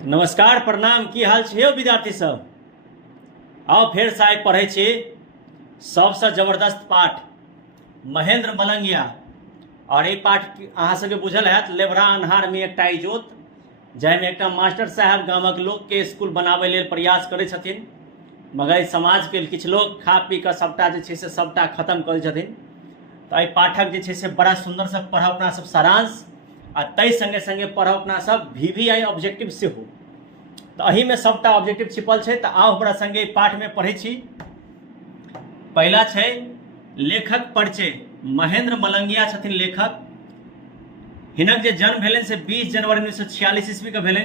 नमस्कार प्रणाम, की हाल छै विद्यार्थी सब। आओ फेर से आइ पढ़ै छी सबसे जबरदस्त पाठ महेंद्र मलंगिया। और ये पाठ अहाँ सबके बुझल हैत लेबरा अन्हार में एकटा इजोत, जाहिमे एकटा मास्टर साहब गामक लोग के स्कूल बनाबै लेल प्रयास करै छथिन, मगर समाज के किछु लोग खा पी कऽ सबटा जे छै से सबटा खत्म करै छथिन। तो एहि पाठक जे छै से बड़ा सुंदर से पढ़ब अपना सब सारांश, आ तै संगे संगे पढ़ब अपना सब VVI ऑब्जेक्टिव सेहो। तो अही में सबटा ऑब्जेक्टिव छिपल छै। तो आओ हमरा संगे पाठ में पढ़ै छी। पहला छै लेखक परिचय। महेंद्र मलंगिया छथिन लेखक। हिनक जे जन्म भेलनि से 20 जनवरी 1946 ईस्वी के भेलनि।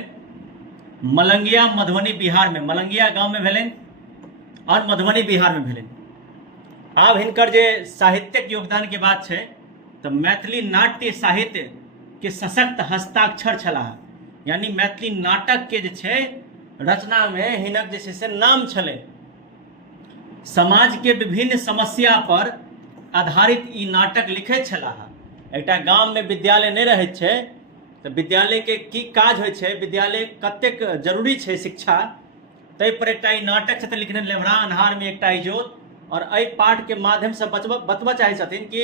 मलंगिया मधुबनी बिहार में, मलंगिया गांव में भेलनि और मधुबनी बिहार में भेलनि। आब हिनकर जे साहित्यिक योगदान के बात छै तो मैथिली नाट्य साहित्य के सशक्त हस्ताक्षर छलाह, यानी मैथिली नाटक के जे छै रचना में हिनक जे छै से नाम छलै। समाज के विभिन्न समस्या पर आधारित ई नाटक लिखैत छलाह। एकटा गाम में विद्यालय नहीं रहै छै तो विद्यालय के की काज होइ छै, विद्यालय कतेक जरूरी छै शिक्षा, तै पर एकटा ई नाटक छथिन लिखने लेबरा अन्हार में एकटा इजोत। और एहि पाठ के माध्यम से बतबऽ चाहै छथिन कि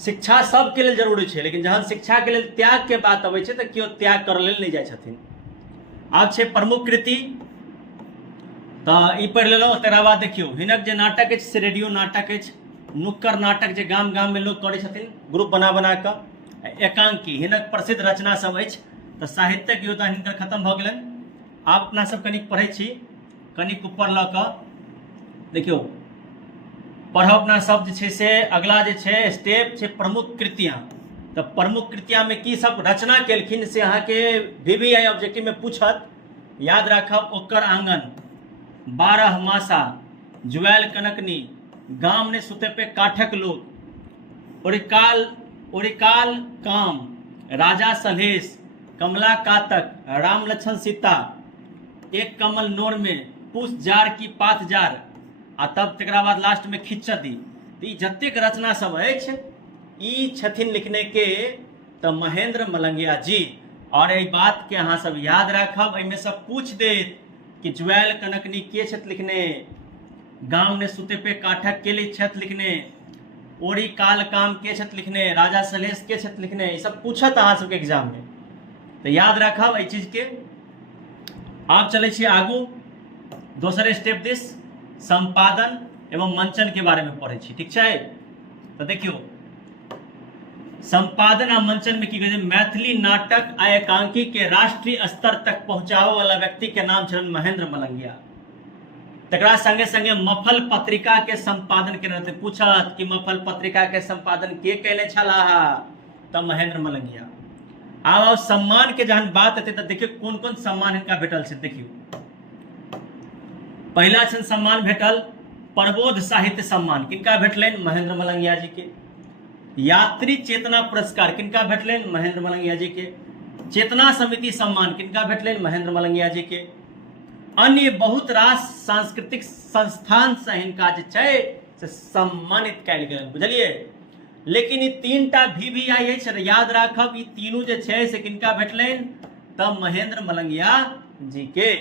शिक्षा सबके लेल जरूरी छै, लेकिन जहन शिक्षा के लेल त्याग के बात अबै छै तो केओ त्याग करऽ लेल नहीं जाइ छथिन। आब छै प्रमुख कृति, तो ई पढ़ि लेलहुँ। तकर बाद देखियौ हिनक जे नाटक अछि से रेडियो नाटक अछि, नुक्कड़ नाटक जे गाम गाम में लोग करै छथिन ग्रुप बना बना कऽ। एकांकी हिनक प्रसिद्ध रचना सब अछि। तो साहित्यिक योगदान हिनकर खत्म भऽ गेलनि। आब अपना सब कनिक पढ़ै छी, कनिक ऊपर लऽ कऽ देखियौ पढ़ब अपना सब जे छै से। अगला जे छै स्टेप छै प्रमुख कृतियाँ। तो प्रमुख कृतियाँ में की सब रचना केलखिन से अहाँ के VVI ऑब्जेक्टिव में पूछत, याद राखब। ओकर आंगन, 12 मासा, जुआल कनकनी, गाम ने सुते पे काठक लोग, ओरिकाल काम, राजा सलहेश, कमला कातक, राम लक्ष्मण सीता, एक कमल नोर में, पूछ जार की पात जार, आ तब तकरा बाद लास्ट में खिच्चदी। तो जतेक रचना सब अछि ई छथिन लिखने के तो महेंद्र मलंगिया जी। और एहि बात के अहाँ सब याद राखब, एहिमे सब पूछ देत कि जुआल कनकनी के छथि लिखने, गाम ने सुते पे काठक के लिए छथि लिखने, ओरी काल काम के छथि लिखने, राजा सलहेश के छथि लिखने, ये सब पूछत अहाँ सबके एग्जाम में, तो याद राखब एहि चीज के। आब चलै छी आगू दोसर स्टेप दिस, संपादन एवं मंचन के बारे में पढ़ै छी, ठीक छै। तो देखियो संपादन आ मंचन में की कहै छै, मैथिली नाटक आ एकांकी के राष्ट्रीय स्तर तक पहुंचाबे वाला व्यक्ति के नाम छलन महेंद्र मलंगिया। तकरा संगे संगे मफल पत्रिका के संपादन केने रहथिन। पूछत कि मफल पत्रिका के संपादन के कैले छलाह, तो महेंद्र मलंगिया। आब सम्मान के जहन बात एतै तो देखियो कोन कोन सम्मान हिनका भेटल छै। देखियो पहिला छन सम्मान भेटल प्रबोध साहित्य सम्मान, किनका भेटलनि, महेंद्र मलंगिया जी के। यात्री चेतना पुरस्कार किनका भेटलनि, महेंद्र मलंगिया जी के। चेतना समिति सम्मान किनका भेटलनि, महेंद्र मलंगिया जी के। अन्य बहुत रास सांस्कृतिक संस्थान से हिनका जे छै से सम्मानित कयल गेलनि, बुझलिए। लेकिन ई तीनटा VVI अछि, याद राखब। ई तीनू जे छै से किनका भेटलनि, तब महेंद्र मलंगिया जी के।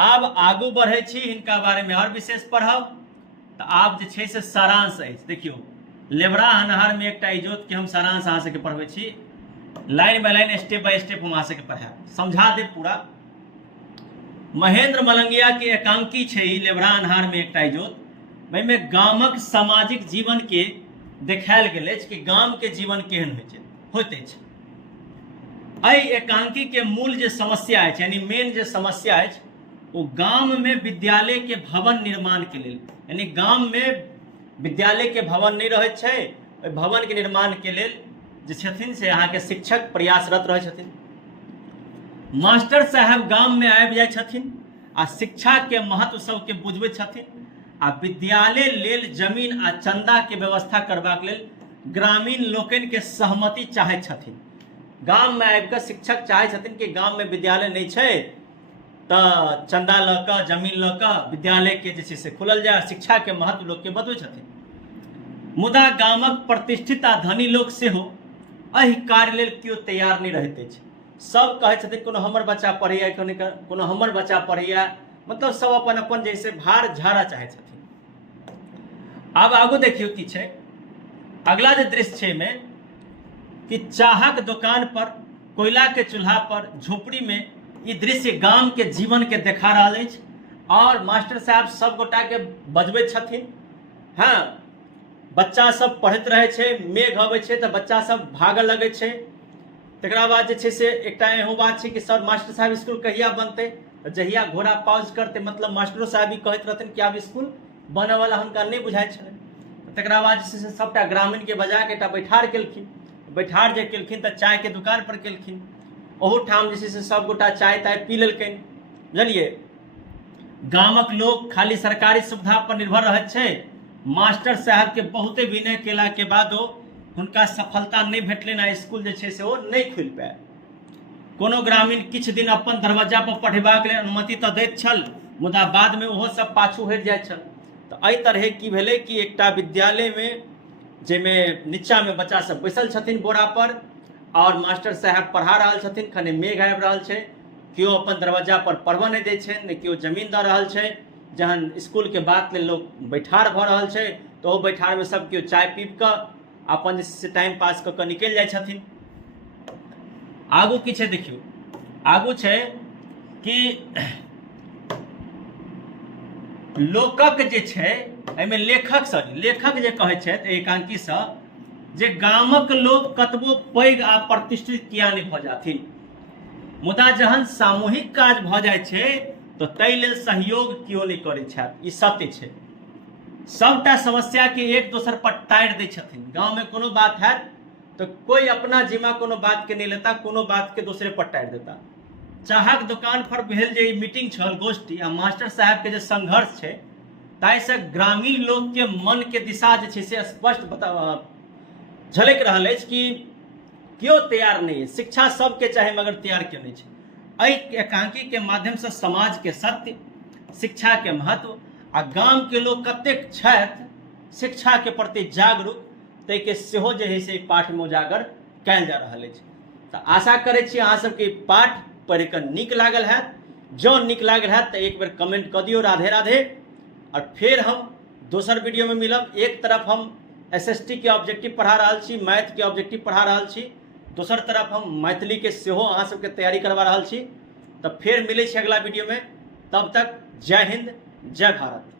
आब आगू बढ़ै छी, हिनका बारे में और विशेष पढ़ब। तो आब जे छै से सारांश अछि। देखियो लेबरा अन्हार में एकटा इजोत के हम सारांश अहाँ सबके पढ़बै छी, line by line step by step हम अहाँ सबके पढ़ाएब, समझा देब पूरा। महेंद्र मलंगिया के एकांकी छै ई लेबरा अन्हार में एकटा इजोत। में गामक सामाजिक जीवन के देखायल गेल अछि कि गाम के जीवन केहन होइत अछि। एहि एकांकी के मूल जे समस्या अछि, यानी मेन जे समस्या अछि, वो गाम में विद्यालय के भवन निर्माण के लेल, यानी गाम में विद्यालय के भवन नहीं रहै छै, ओहि भवन के निर्माण के लेल जे छथिन से अहाँ के शिक्षक प्रयासरत रहै छथिन। मास्टर साहब गाम में आबि जाइ छथिन आ शिक्षा के महत्व सबके बुझबै छथिन, आ विद्यालय लेल जमीन आ चंदा के व्यवस्था करबाक लेल ग्रामीण लोकनि के सहमति चाहै छथिन। गाम में आबिकऽ शिक्षक चाहै छथिन कि गाम में विद्यालय नहीं छै तो चंदा लऽ कऽ जमीन लऽ कऽ विद्यालय के जे छै से खुलल जाय, शिक्षा के महत्व लोक के बतबै छथिन। मुदा गामक प्रतिष्ठित आ धनी लोक सेहो एहि कार्य लेल केओ तैयार नहीं रहैत अछि। सब कहै छथिन कोनो हमर बच्चा पढ़ैया, कोनो हमर बच्चा पढ़ैया, मतलब सब अपन अपन जैसे भार झाड़ा चाहे छथिन। आब आगू देखियो की छै, अगला जे दृश्य छै में कि चाहक दुकान पर, कोयला के चूल्हा पर, झोपड़ी में, ई दृश्य गाम के जीवन के देखा रहा है। और मास्टर साहब सब गोटा के बजबै छथिन। हाँ, बच्चा सब पढ़ैत रहे छे, मेघ अबै छे तो बच्चा सब भागऽ लगै छे। तकरा बाद जे छे से एकटा एहो बात छे कि सर मास्टर साहब स्कूल कहिया बनते, जहिया घोड़ा पॉज करते, मतलब मास्टरो साहब ही कहैत रहथिन कि आब स्कूल बने वाला हुनका नहीं बुझाइ छलै। तकरा बाद जे छे से सबटा ग्रामीण के बजा के एकटा बैठार केलखिन। बैठार जे केलखिन तऽ चाय के दुकान पर केलखिन। ओहू ठाम जे छे से सब गोटा चाय ताय पी लेलखिन। बुझलिए, गामक लोग खाली सरकारी सुविधा पर निर्भर रहैत छै। मास्टर साहब के बहुते विनय केला के बादो हुनका सफलता नहीं भेटलनि आ स्कूल जे छै से ओ नहीं खुलि पायल। कोनो ग्रामीण किछु दिन अपन दरवाजा पर पढ़ेबाक लेल अनुमति तऽ दैत छल, मुदा बाद में ओहो सब पाछू हटि जाइत छल। तऽ एहि तरहे की भेलै कि एकटा विद्यालय में जाहिमे नीचा में बच्चा सब बैसल छथिन बोरा पर, और मास्टर साहब पढ़ा रहल छथिन, खने मेघ आबि रहल छै, केओ अपन दरवाजा पर पढ़बऽ नहीं दै छै, ने केओ जमीन दऽ रहल छै। जहन स्कूल के बात लेल लोग बैठार भऽ रहल छै तो ओ बैठार में सब केओ चाय पीब कऽ अपन जे से टाइम पास कऽ निकलि जाइ छथिन। आगू की छै देखियो, आगू छै कि लोकक जे छै एहिमे लेखक जे कहै छथि एकांकी सब जे गामक लोग कतबो पैघ आ प्रतिष्ठित किया नहीं भऽ जाथिन, मुदा जहन सामूहिक काज भऽ जाइ छै तो ताहि लेल सहयोग केओ नहीं करै छथि। ई सत्य छै। सबटा समस्या के एक दोसर पर टाइर दै छथिन। गांव में कोनो बात है तो कोई अपना जिम्मा कोनो बात के नहीं लेता, कोनो बात के दूसरे पर टाइर देता। चाहक दुकान पर भेल जे मीटिंग छल, गोष्ठी, आ मास्टर साहब के जे संघर्ष छै, ताहिसँ ग्रामीण लोग के मन के दिशा जे छै से स्पष्ट झलक रहल अछि कि क्यों तैयार नहीं है। शिक्षा सबके चाहे मगर तैयार क्यों नहीं है। एकांकी के माध्यम से समाज के सत्य, शिक्षा के महत्व आ गाम के लोग कतेक छथि शिक्षा के प्रति जागरूक, ताहि के सेहो जे है से पाठ में उजागर कयल जा रहल अछि। तऽ आशा करै छी अहाँ सबके पाठ पढ़ि कऽ नीक लागल हैत। जँ नीक लागल हैत तऽ एक बेर कमेंट कऽ दियौ राधे राधे। और फिर हम दोसर वीडियो में मिलब। एक तरफ हम SST के ऑब्जेक्टिव पढ़ा रहल छी, मैथ के ऑब्जेक्टिव पढ़ा रहल छी, दोसर तरफ हम मैथिली के सेहो अहाँ सबके तैयारी करवा रहल छी। तऽ फिर मिलै छै अगला वीडियो में। तब तक जय हिंद, जय भारत।